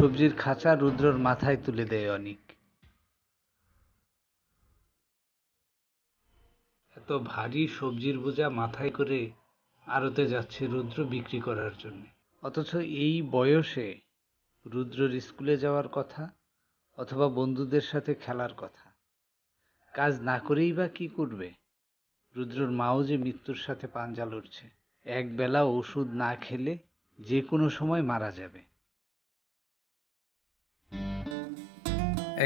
সবজির খাঁচা রুদ্রর মাথায় তুলে দেয় অনিক। এত ভারী সবজির বোঝা মাথায় করে আড়তে যাচ্ছে রুদ্র বিক্রি করার জন্য। অথচ এই বয়সে রুদ্রর স্কুলে যাওয়ার কথা অথবা বন্ধুদের সাথে খেলার কথা। কাজ না করেই বা কি করবে? রুদ্রর মাও যে মৃত্যুর সাথে পাঞ্জা লড়ছে। একবেলা ওষুধ না খেলে যে কোনো সময় মারা যাবে।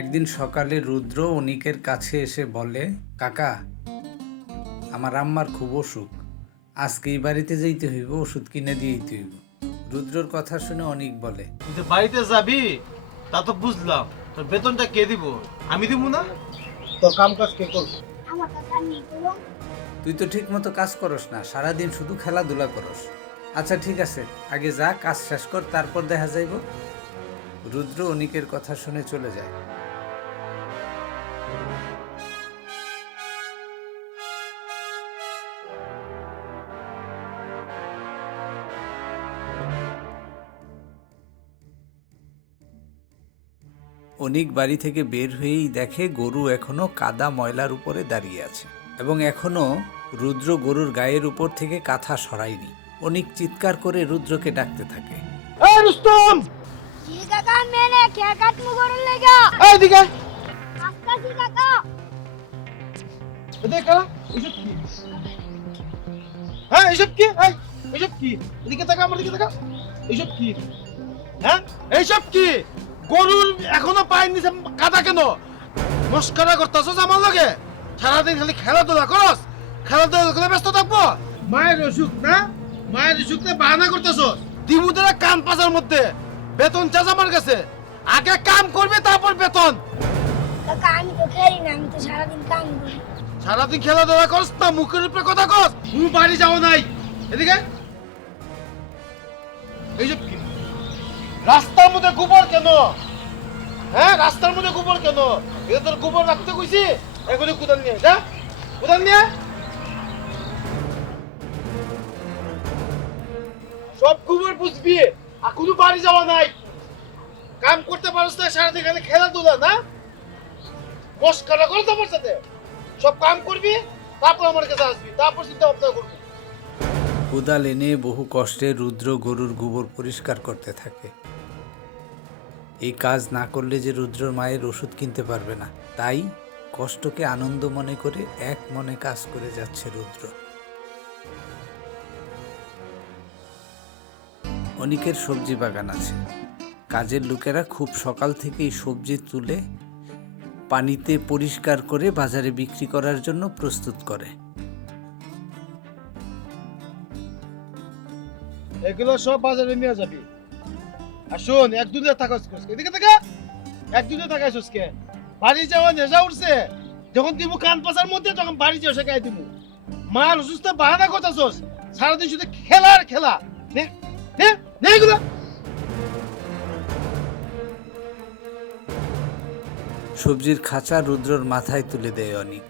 একদিন সকালে রুদ্র অনিকের কাছে এসে বলে, কাকা, আমার আম্মার খুব অসুখ, আজকে এই বাড়িতে যাইতে হইব, ওষুধ কিনে দিয়েইতে হইব। রুদ্রর কথা শুনে অনিক বলে, তুই বাড়িতে যাবি তা তো বুঝলাম, তোর বেতনটা কে দিব? আমি দিব না? তোর কাম কাজ কে করবে? তুই তো ঠিক মতো কাজ করস না, সারাদিন শুধু খেলাধুলা করস। আচ্ছা ঠিক আছে, আগে যা, কাজ শেষ কর, তারপর দেখা যাইব। রুদ্র অনিকের কথা শুনে চলে যায়। অনিক বাড়ি থেকে বের হয়েই দেখে গরু এখনো কাদা ময়লার উপরে দাঁড়িয়ে আছে এবং এখনো রুদ্র গরুর গায়ের উপর থেকে কাঁথা সরায়নি। অনিক চিৎকার করে রুদ্রকে ডাকতে থাকে, এই রুস্তম, জি কাকা, মেনে কে কাটমু গরুর লাগা? এইদিকে আসতাছি কাকা। এদিকে কারা? এসব কি? হ্যাঁ এসব কি? এসব কি? এদিকে তাকা, আমার দিকে তাকা। এসব কি? হ্যাঁ এইসব কি? গরুর এখনো পায়ের নিচে কাদা কেন? মস্করা করতেছস আমার লগে? সারাদিন খালি খেলাধুলা করস, খেলাধুলা করে ব্যস্ত থাকবো? মায়ের অসুখ না, মায়ের অসুখে বাহানা করতেছস। দিমুদের কান পাচার মধ্যে বেতন চাস আমার কাছে। আগে কাম করবে তারপর বেতন। কাকা আমি তো খেলি না, আমি তো সারাদিন কাম করি। সারাদিন খেলাধুলা করস না, মুখের উপরে কথা কস। তুমি বাড়ি যাও নাই। এদিকে এইসব কি? রাস্তার মধ্যে গোবর কেন? হ্যাঁ রাস্তার মধ্যে গোবর কেন? এটা তোর গোবর রাখতে কইছি। এখনই কোদাল নিয়ে যা, কোদাল নিয়ে। সব গোবর বুঝবি, আর কোনো বাড়ি যাওয়া নাই। কাম করতে পারছ না, সারাদিন খালি খেলাধুলা না, মস্করা করতে আমার সাথে। সব কাম করবি, তারপর আমার কাছে আসবি, তারপর চিন্তা ভাবনা করবি। কোদাল এনে বহু কষ্টে রুদ্র গরুর গোবর পরিষ্কার করতে থাকে। এই কাজ না করলে যে রুদ্রর মায়ের ওষুধ কিনতে পারবে না, তাই কষ্টকে আনন্দ মনে করে এক মনে কাজ করে যাচ্ছে রুদ্র। অনিকের সবজি বাগান আছে। কাজের লোকেরা খুব সকাল থেকেই সবজি তুলে পানিতে পরিষ্কার করে বাজারে বিক্রি করার জন্য প্রস্তুত করে। এগুলো সব বাজারে নিয়ে যাবি। আর শোন, এক দুধে থাকা এদিকে থেকে, এক দুধে থাকা কে বাড়ি যাওয়া নেশা উঠছে। যখন দিমু কান পাচার মধ্যে, তখন বাড়ি যাও শেখাই দিমু। মাল সুস্থ বাহানা করতেছস, সারাদিন শুধু খেলার খেলা। নে নে নে এগুলো। সবজির খাঁচা রুদ্রর মাথায় তুলে দেয় অনিক।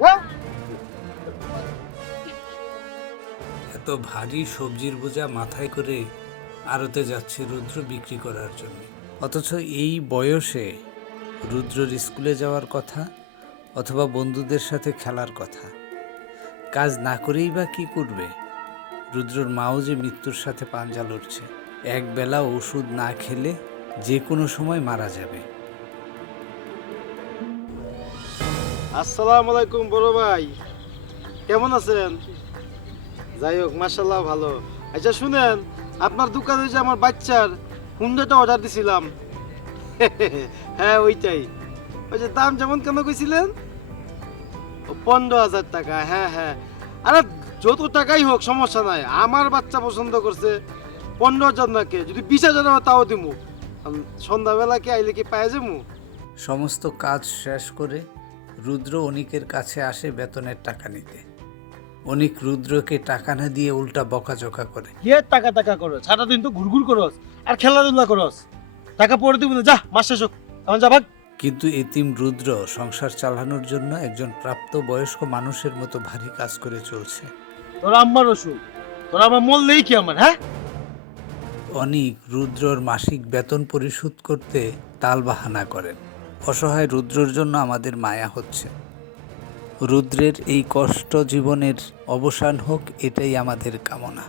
হ্যাঁ? এত ভারী সবজির বোঝা মাথায় করে আড়তে যাচ্ছে রুদ্র বিক্রি করার জন্য। অথচ এই বয়সে রুদ্রর স্কুলে যাওয়ার কথা অথবা বন্ধুদের সাথে খেলার কথা। কাজ না করেই বা কি করবে? রুদ্রর মাও যে মৃত্যুর সাথে পাঞ্জা লড়ছে। একবেলা ওষুধ না খেলে যে কোনো সময় মারা যাবে। আসসালামু আলাইকুম বড় ভাই, কেমন আছেন? যাই হোক, মাশাআল্লাহ ভালো। আচ্ছা শুনেন, আপনার দোকানে যে আমার বাচ্চার হুন্ডাটা অর্ডার দিছিলাম। হ্যাঁ ওইটাই। ওই যে দাম যেমন কেন কইছিলেন? 15,000 টাকা। হ্যাঁ হ্যাঁ, আরে যত টাকাই হোক সমস্যা নাই, আমার বাচ্চা পছন্দ করছে। 15,000 নাকি, যদি 20,000 হয় তাও দিমু। সন্ধ্যাবেলা কি আইলে কি পাই যাবো? সমস্ত কাজ শেষ করে রুদ্র অনিকের কাছে আসে বেতনের টাকা নিতে। অনিক রুদ্রকে টাকা না দিয়ে উল্টা বকাঝকা করে। কে টাকা টাকা করো, সারাদিন তো ঘুরঘুর করস আর খেলাধুলা করস। টাকা পরে দিব না, যা মাস শেষ হোক, এখন যা ভাগ। কিন্তু এতিম রুদ্র সংসার চালানোর জন্য একজন প্রাপ্ত বয়স্ক মানুষের মতো ভারী কাজ করে চলছে। তোর আম্মার অসুখ, তোর আমার মরলেই কি আমার? হ্যাঁ অনিক রুদ্রর মাসিক বেতন পরিশোধ করতে টালবাহানা করেন। অসহায় রুদ্রর জন্য আমাদের মায়া হচ্ছে। রুদ্রের এই কষ্ট জীবনের অবসান হোক, এটাই আমাদের কামনা।